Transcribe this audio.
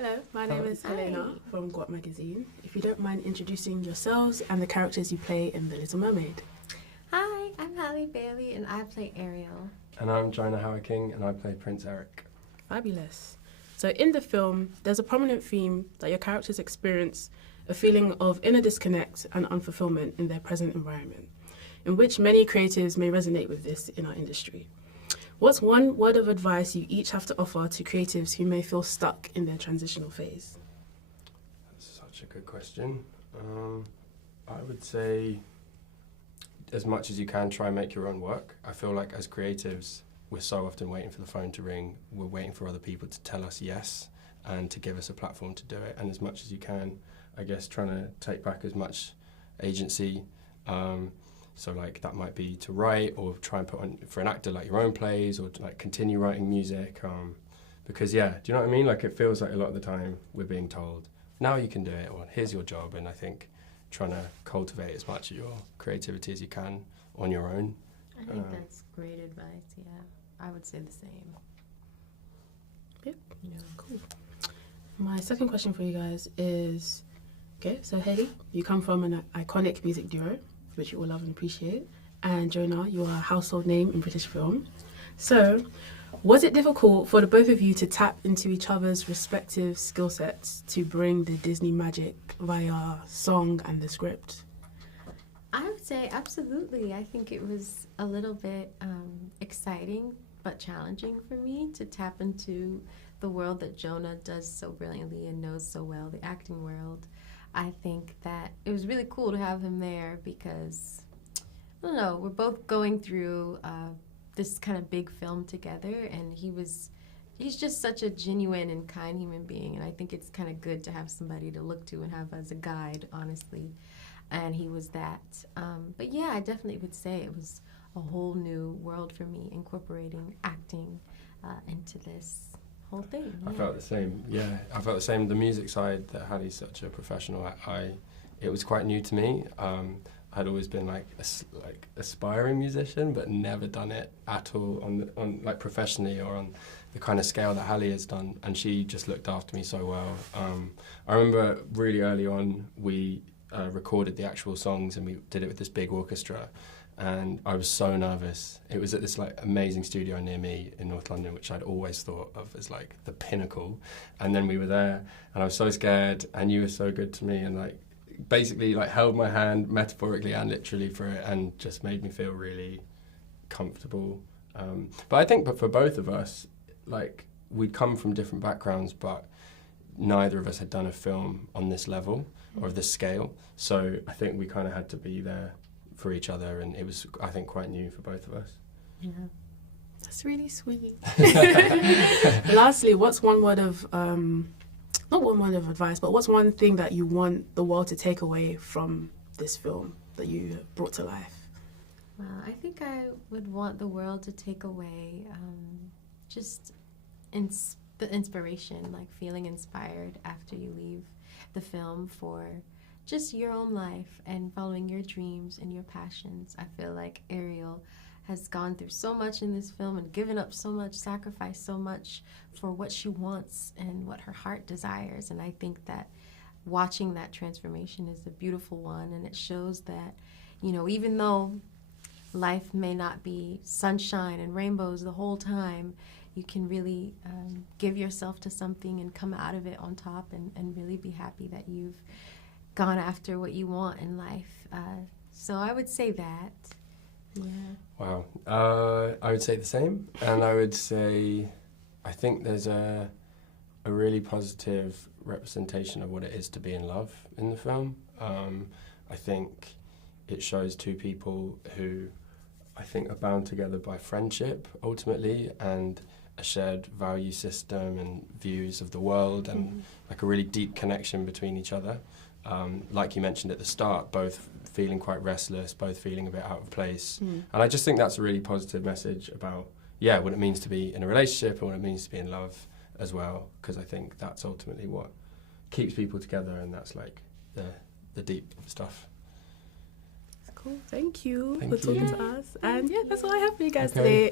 Hello, my name is Halle from GUAP magazine. If you don't mind introducing yourselves and the characters you play in The Little Mermaid. Hi, I'm Halle Bailey and I play Ariel. And I'm Jonah Hauer-King and I play Prince Eric. Fabulous. So in the film, there's a prominent theme that your characters experience a feeling of inner disconnect and unfulfillment in their present environment, in which many creatives may resonate with this in our industry. What's one word of advice you each have to offer to creatives who may feel stuck in their transitional phase? That's such a good question. I would say, as much as you can, try and make your own work. I feel like as creatives, we're so often waiting for the phone to ring. We're waiting for other people to tell us yes and to give us a platform to do it. And as much as you can, I guess, trying to take back as much agency. So like that might be to write or try and put on for an actor like your own plays or to like continue writing music. Because yeah, do you know what I mean? Like it feels like a lot of the time we're being told, now you can do it or here's your job. And I think trying to cultivate as much of your creativity as you can on your own. I think that's great advice, yeah. I would say the same. Yep. Yeah. Cool. My second question for you guys is, okay, so Halle, you come from an iconic music duo, which you all love and appreciate, and Jonah, you are a household name in British film. So, was it difficult for the both of you to tap into each other's respective skill sets to bring the Disney magic via song and the script? I would say absolutely. I think it was a little bit exciting but challenging for me to tap into the world that Jonah does so brilliantly and knows so well, the acting world. I think that it was really cool to have him there because, I don't know, we're both going through this kind of big film together, and he's just such a genuine and kind human being, and I think it's kind of good to have somebody to look to and have as a guide, honestly, and he was that. But yeah, I definitely would say it was a whole new world for me, incorporating acting into this whole thing. Yeah. I felt the same, yeah. I felt the same. The music side, that Halle's such a professional, it was quite new to me. I'd always been like aspiring musician, but never done it at all on like professionally or on the kind of scale that Halle has done. And she just looked after me so well. I remember really early on we recorded the actual songs and we did it with this big orchestra. And I was so nervous. It was at this like amazing studio near me in North London, which I'd always thought of as like the pinnacle. And then we were there, and I was so scared. And you were so good to me, and like basically like held my hand metaphorically and literally for it, and just made me feel really comfortable. But I think, for both of us, like we'd come from different backgrounds, but neither of us had done a film on this level or of this scale. So I think we kind of had to be there for each other, and it was, I think, quite new for both of us. Yeah. That's really sweet. Lastly, what's one word of, not one word of advice, but what's one thing that you want the world to take away from this film that you brought to life? Well, I think I would want the world to take away just the inspiration, like feeling inspired after you leave the film for just your own life and following your dreams and your passions. I feel like Ariel has gone through so much in this film and given up so much, sacrificed so much for what she wants and what her heart desires. And I think that watching that transformation is a beautiful one, and it shows that, you know, even though life may not be sunshine and rainbows the whole time, you can really give yourself to something and come out of it on top and really be happy that you've gone after what you want in life. So I would say that. Yeah. Wow. I would say the same, and I would say I think there's a really positive representation of what it is to be in love in the film. I think it shows two people who I think are bound together by friendship ultimately, and a shared value system and views of the world, and like a really deep connection between each other. Like you mentioned at the start, both feeling quite restless, both feeling a bit out of place. And I just think that's a really positive message about, yeah, what it means to be in a relationship and what it means to be in love as well, because I think that's ultimately what keeps people together, and that's like the deep stuff. Cool. Thank you Thank for talking you. to us. And yeah, that's all I have for you guys Okay. today.